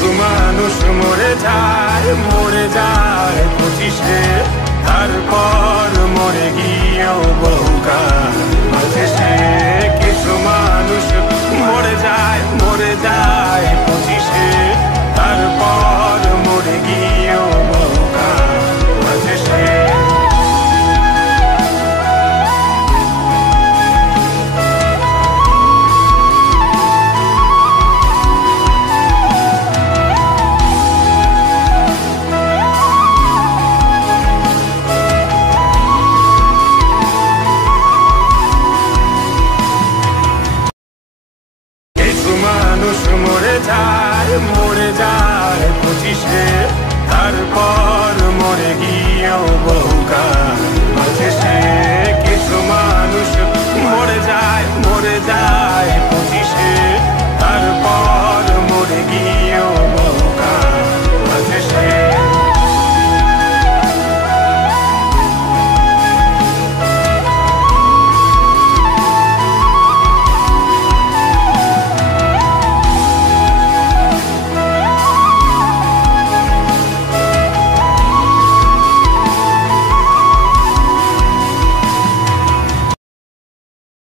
কিছু মানুষ মরে যায় 25-এ, তারপর মরে গিয়েও বহুকাল বাঁচে সে। কিছু মানুষ মরে যায় 25-এ, তারপর মরে গিয়েও বহুকাল বাঁচে সে। মরে যায় 25-এ,